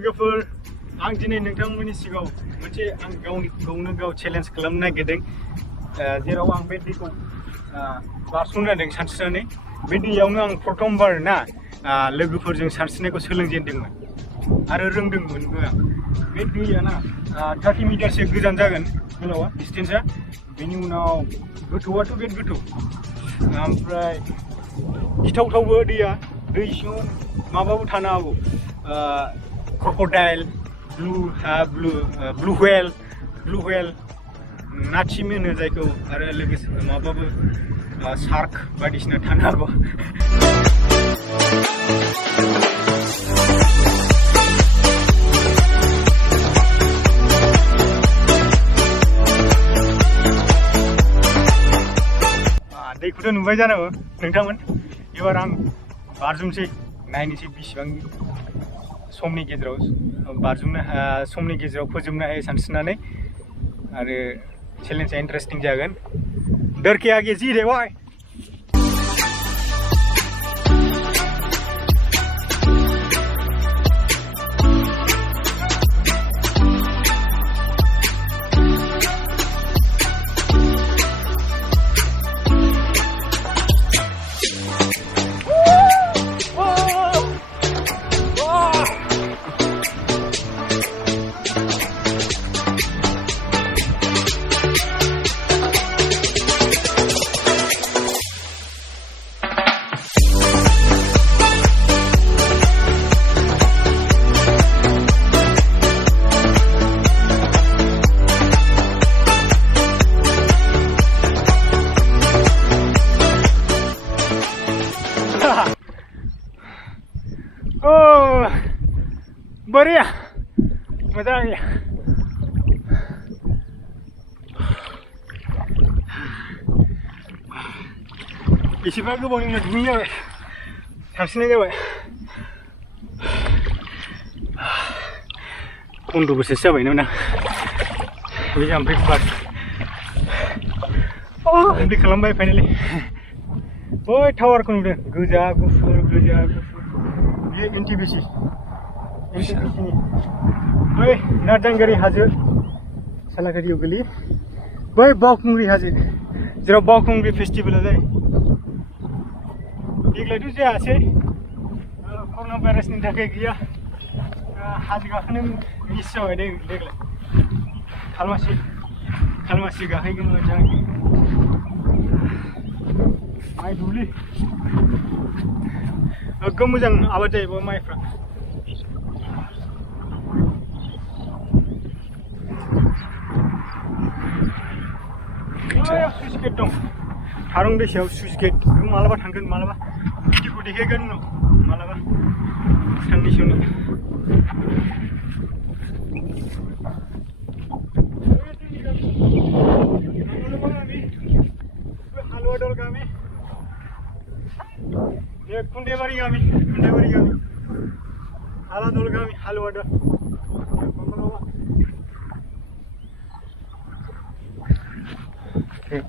लोगोफोर आं दिनै नोंथांमोननि सिगाङाव मोनसे आं गावनो गाव चेलेन्ज खालामनो नागिरदों जेराव आं बे दैखौ बारस'नानै सानस्रिनानै बे दैयावनो आं प्रथमबार ना लोगोफोरजों सानस्रिनायखौ सोलोंजेनदोंमोन आरो रोंदोंमोनबो आं बे दैया ना 30 मिटारसो गोजान जागोन गोलावा डिस्टेन्सआ बेनि उनाव गोथौआथ' बे गोथौ ओमफ्राय गिथावथावबो दैया दै सिङाव माबाबो थानो हागौ क्रकडाइल bwhwil नाथिम होनो जायखौ आरो लोगोसे माबाबो शार्क बायदिसिना थानो हागौ दैखौथ' नुबाय जानांगौ नोंथांमोन एबार आं बारजुमसै नायनोसै बेसेबां समनि गेजेराव समनि गेजेराव फोजोबनो हायो सानस्रिनानै आरो चेलेन्जआ इन्टारेस्टिं जागोन डर के आगे जीत है भाई बढ़िया मजा आ गया बेसेबा गोबावनि उनाव दुगैनाय जाबाय सानस्रिनाय जाबाय 15 बोसोरसो जाबायमोन आं बे जाम्फैखौ कमप्लिट खालामबाय फाइनालि बै टावारखौ नुदों गोजा गुफुर बेयो एनटिबिसि नि बै नारजांगारि हाजो सालाकारियाव गोलैयो बै बावखुंग्रि हाजो जेराव बावखुंग्रि फेस्टिभेला जायो देग्लायथ' जायासै कर'ना भाइरासनि थाखाय गैया हाजो गाखोनो मिस जाबाय देग्लाय खालमासि गाखैगोन मोजां माइ दुब्लि गोगोम मोजां आबाद जायो माइफ्रा सुइस गेट दं थारं दैसायाव सुइस गेट मालाबा थांगोन मालाबा भिडिअखौ देखायगोन उनाव मालाबा साननैसो उनाव हालुवादल गामि कुन्डेबारी गामि हालादल गामि हालुवादल Okay.